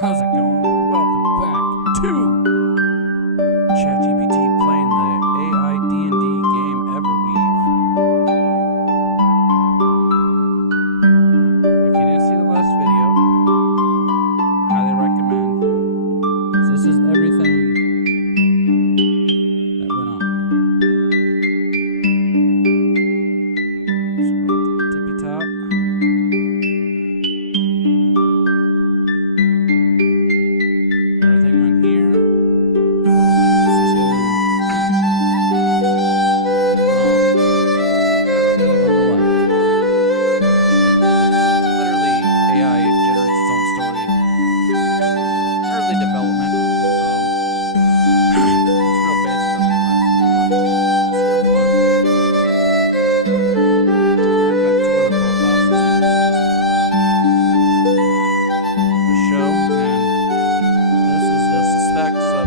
How's it going? Welcome back to ChatGPT playing the AI D&D game Everweave. If you didn't see the last video, highly recommend. So this is everything that went on. Scroll to the tippy top. Everything on here full links to Everweave on the left. It's literally AI generates its own story. Early development. It's real basic on the last video, but still fun. I've got two other profiles. This one's just for the show, and this is the suspects of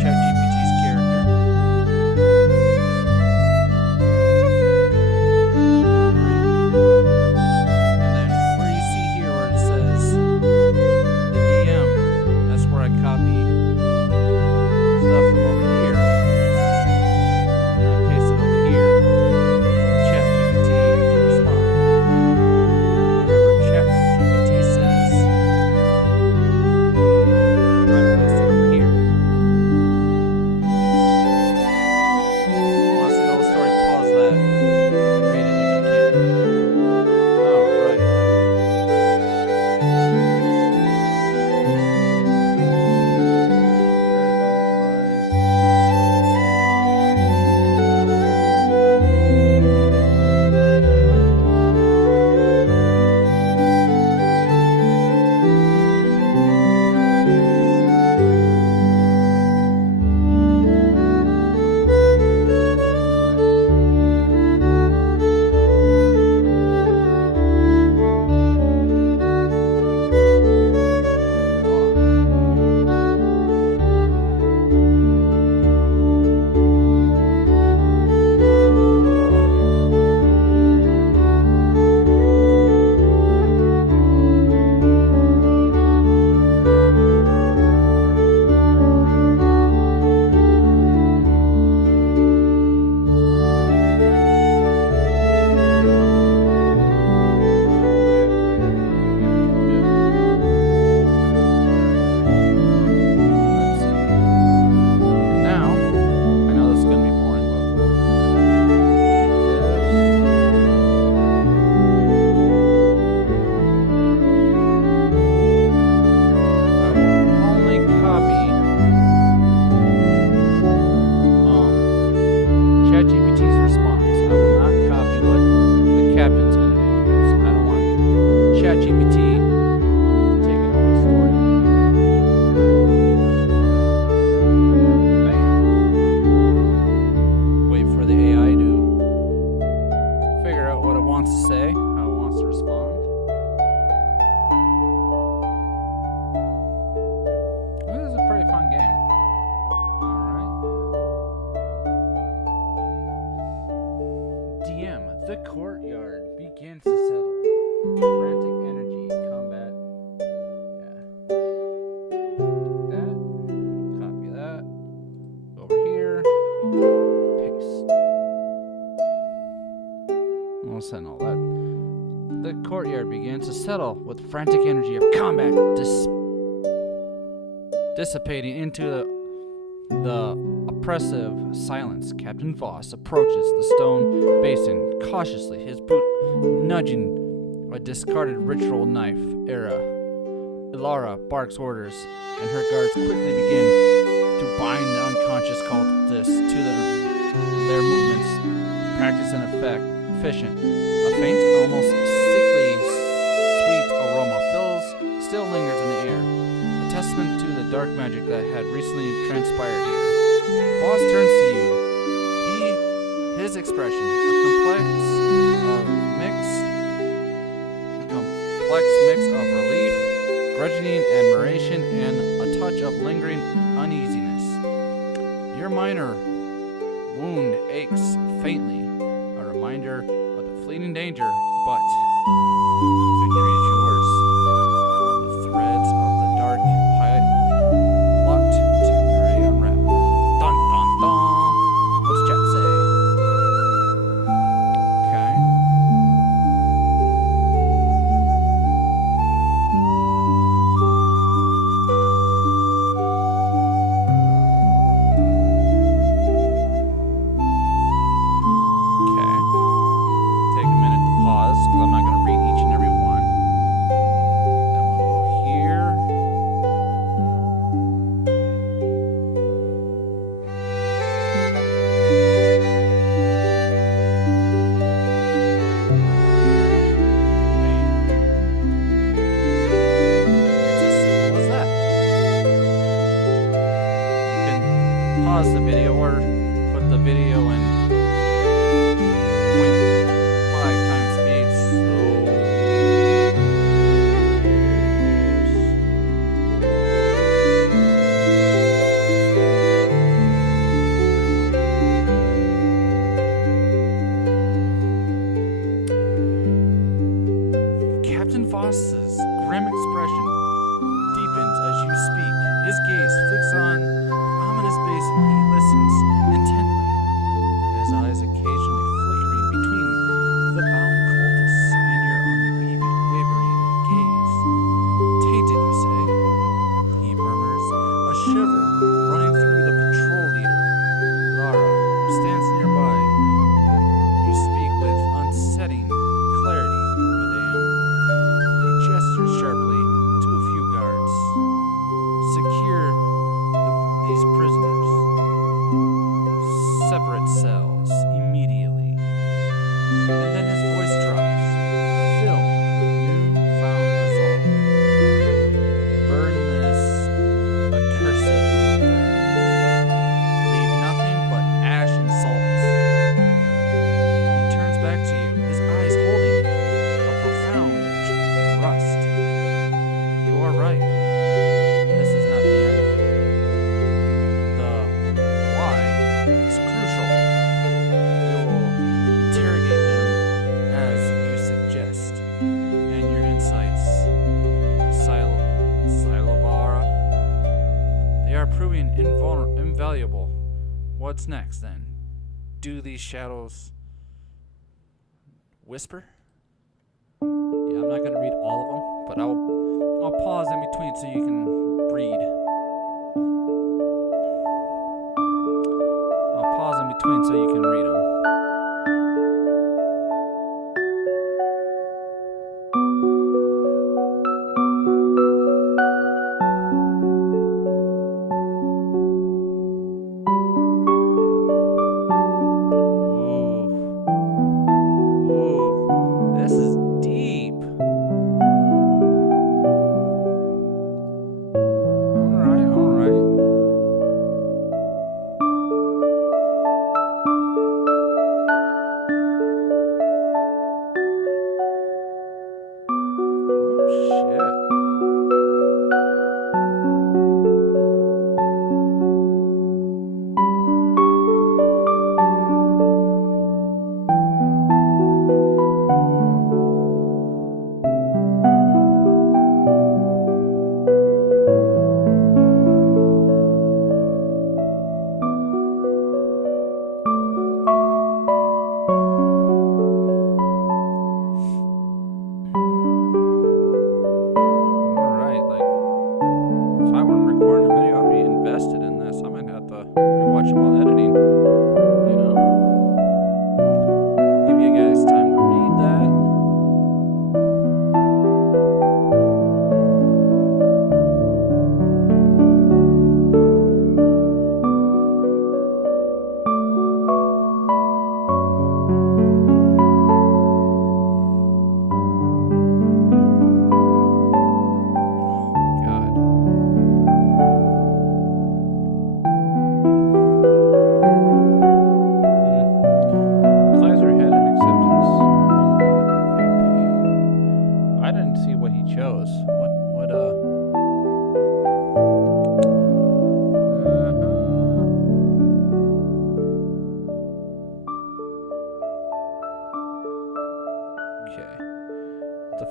ChatGPT's character. And then where you see here where it says the DM, that's where I copy stuff from over here and I paste it over here. ChatGPT can respond. Whatever ChatGPT says, I paste it over here. Want to see the whole story? Pause that and read it if you can. Alright. Now, I know this is going to be boring, but we'll I will only copy ChatGPT's response. I will not copy what the captain's going to do because I don't want ChatGPT taking over the story. Bam. Wait for the AI to figure out what it wants to say, how it wants to respond. This is a pretty fun game. Alright. DM, the courtyard begins to settle. Frantic energy, combat. Yeah. That. Copy that. Over here. Paste. We'll send all that. The courtyard begins to settle with frantic energy of combat dissipating into the oppressive silence. Captain Voss approaches the stone basin cautiously, his boot nudging a discarded ritual knife. Ilara barks orders, and her guards quickly begin to bind the unconscious cultists to their movements. Practice and effect efficient. A faint, almost sickly sweet aroma still lingers in the air, a testament to the dark magic that had recently transpired here. Voss turns to you. His expression, a complex mix of relief, grudging admiration, and a touch of lingering uneasiness. Your minor wound aches faintly, a reminder of the fleeting danger, but victory is yours. pause the video or put the video in 0.5 times speed. Captain Voss's grim expression deepens as you speak. His gaze fixed on the ominous basin. He listens intently, his eyes occasionally flickering between the bound cultists and your unwavering gaze. Tainted, you say? He murmurs, a shiver running through the patrol leader, Lara, who stands nearby. You speak with unsettling clarity, madame. He gestures sharply to a few guards. Secure these prisoners. Separate cells immediately. And then his voice drops, filled with newfound resolve. Burn this accursed thing. Leave nothing but ash and salt. He turns back to you, his eyes holding a profound trust. You are right. This is not the end. The why is crucial. We will interrogate them as you suggest, and your insights, Silobara, they are proving invaluable. What's next then? Do these shadows whisper? Yeah, I'm not gonna read all of them, but I'll pause in between so you can read. I'll pause in between so you can read them. Ooh, this is deep. All right.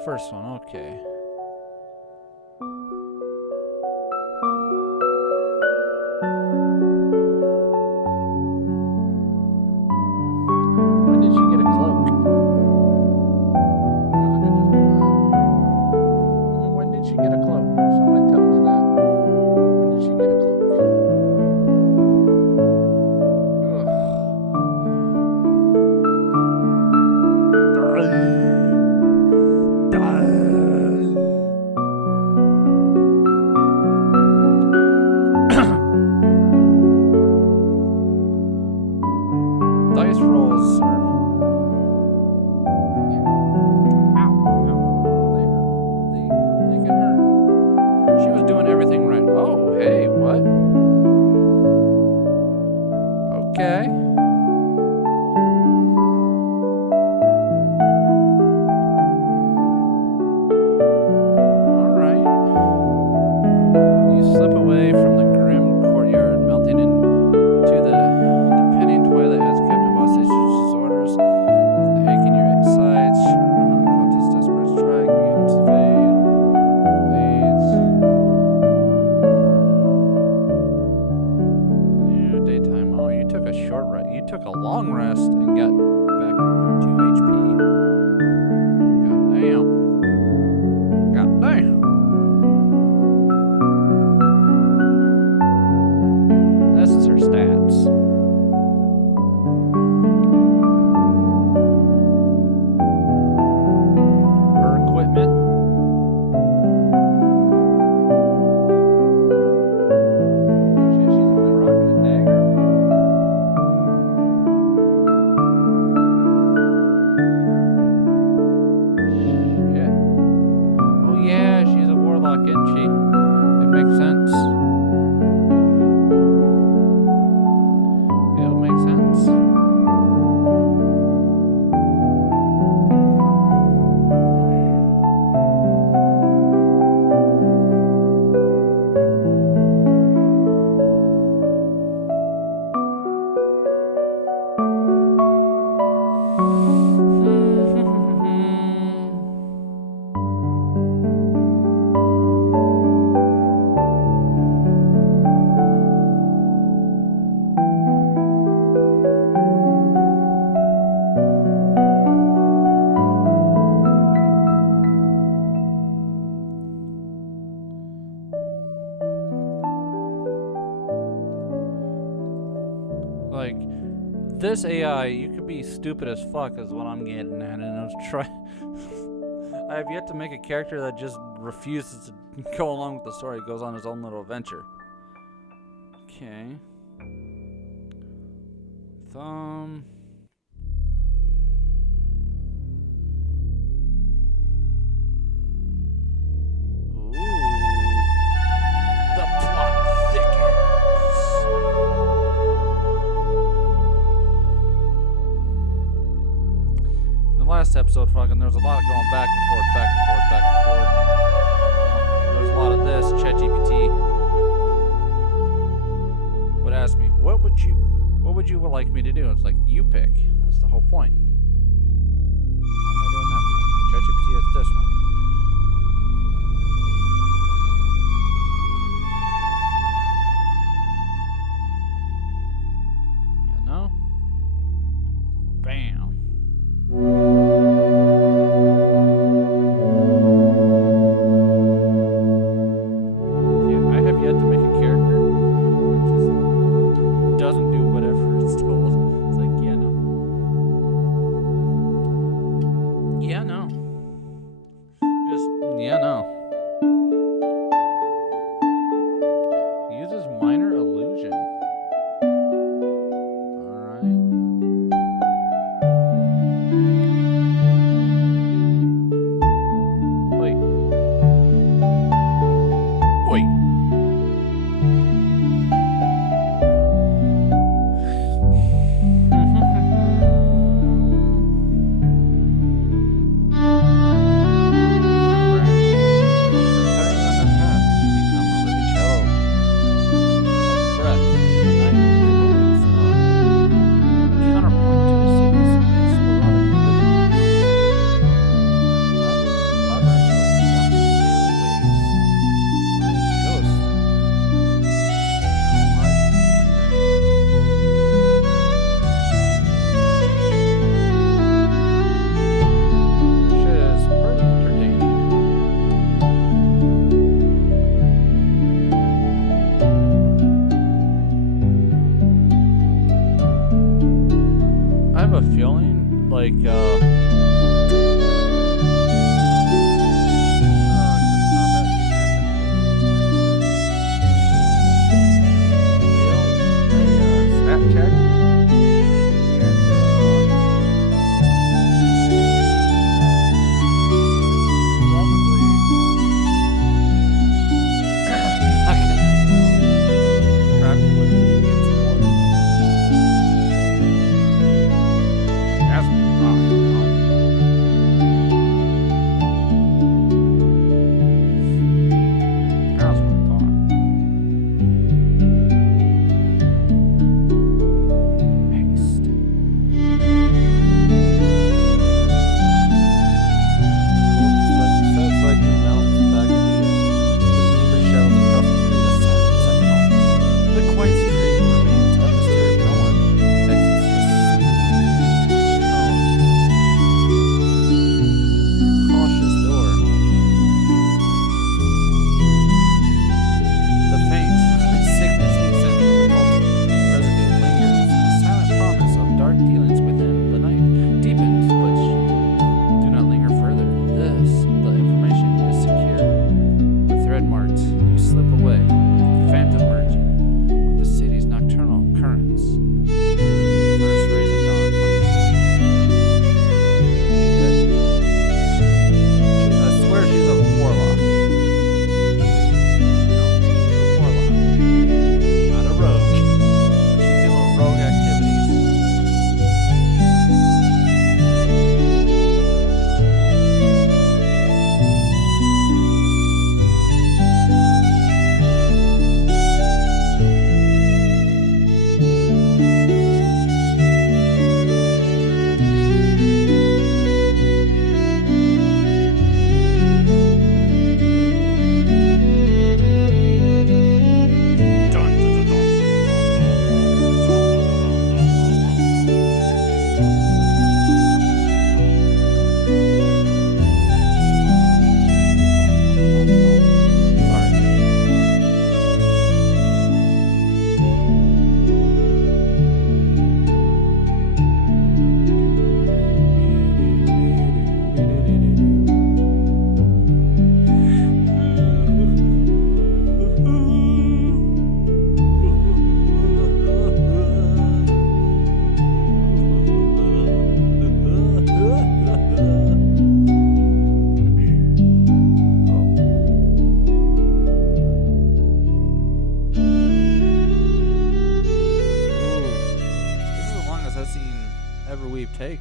first one, okay. When did she get a cloak? When did she get a cloak? Somebody tell me that. When did she get a cloak? Okay. All right. You slip away from the grim courtyard, melting into the depending twilight as Captain Voss issues his orders. The ache in your sides, cultist desperate strike begins to fade. Blades. New daytime. Oh, you took a short rest. You took a long rest and got back 2 HP. God damn. God damn. This is her stats. Her equipment. Shit, she's only rocking a dagger. Shit. Oh yeah, she's a warlock, isn't she? It makes sense. It makes sense. Like, this AI, you could be stupid as fuck is what I'm getting at, and I was trying. I have yet to make a character that just refuses to go along with the story, goes on his own little adventure. Okay. Thumb. Ooh. The plot thickens. In the last episode, fucking, there was a lot of going back and forth, back and forth, back and forth. There was a lot of this. ChatGPT would ask me, what would you like me to do? It's like, you pick. That's the whole point. How am I doing that for? ChatGPT has this one. You know? Bam. Yeah, I have yet to make a character that just doesn't do whatever it's told. It's like, yeah, no. Yeah, no. Just, yeah, no. Uses minor illusion. Alright. Wait. Wait.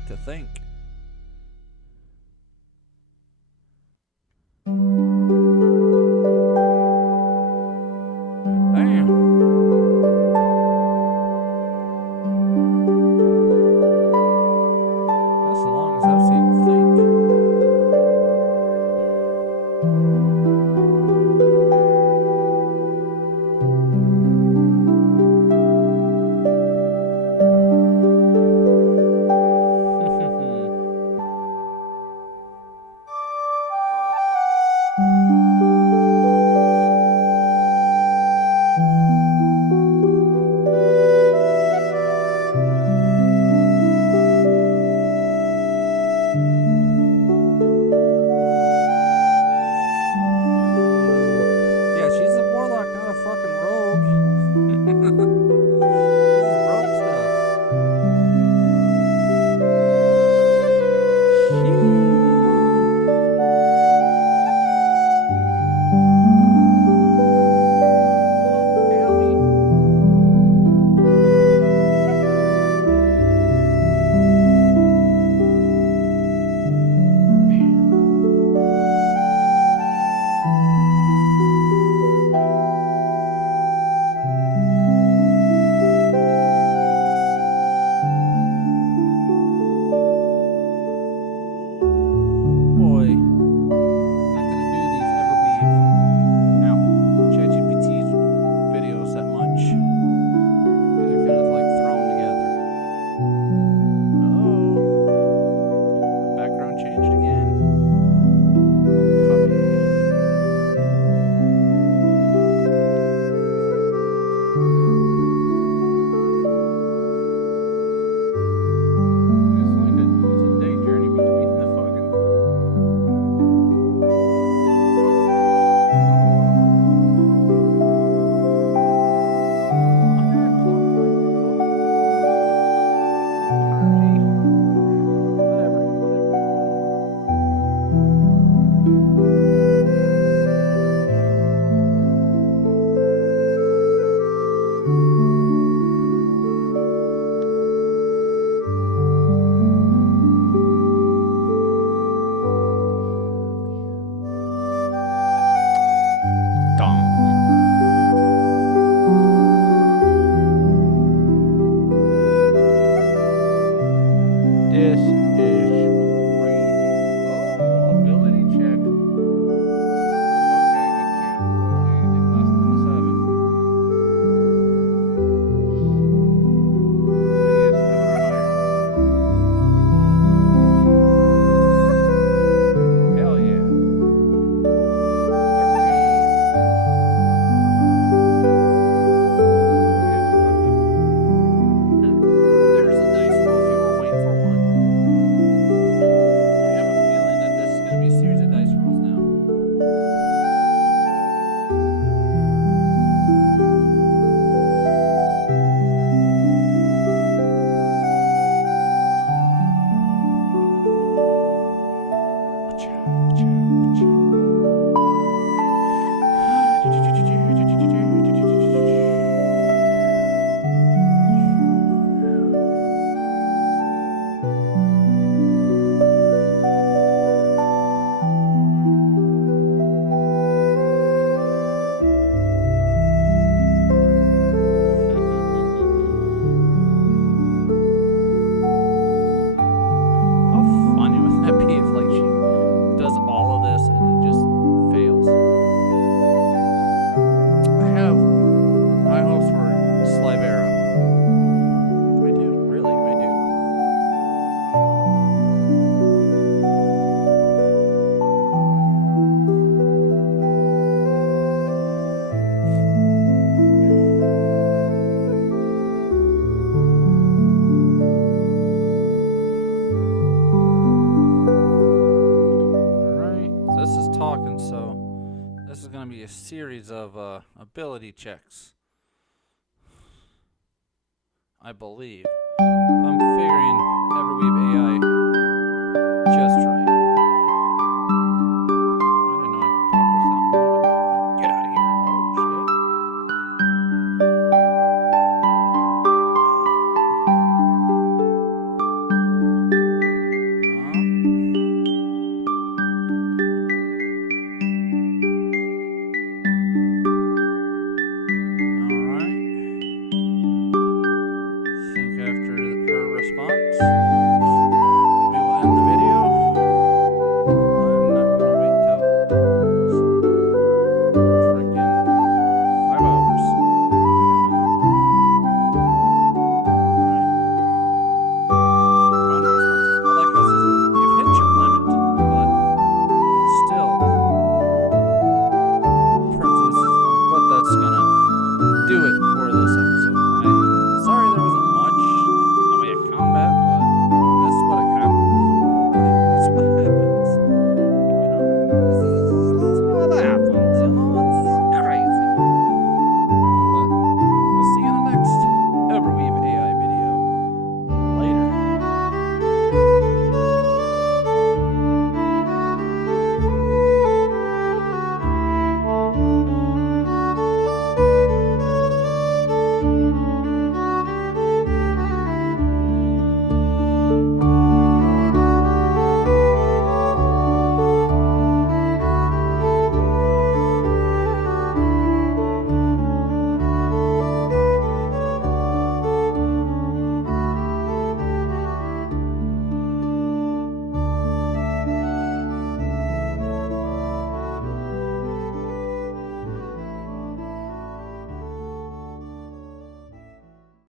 to think. Damn. That's the longest I've seen it think. Yeah, she's a warlock, not a fucking rogue. This is rogue stuff. Boy, not gonna do these Everweave ChatGPT's videos that much. They're kind of like thrown together. Oh, the background changed again. Copy. It's like it's a day journey between the fucking. This is crazy. Oh, ability check. Okay, I can't roll anything less than a 7. Yeah, 7 or higher. Hell yeah. 13. There's a dice roll if you were waiting for one. I have a feeling that this is going to be a series of dice rolls now. How funny would that be if like she does all of this and it just fails? I have high hopes for Slivera. I do, really, I do. Alright, this is talking, so this is going to be a series of ability checks. I believe. I'm figuring Everweave AI just right. I didn't know I could pop this out and do it. Get out of here. Oh, shit. Peace.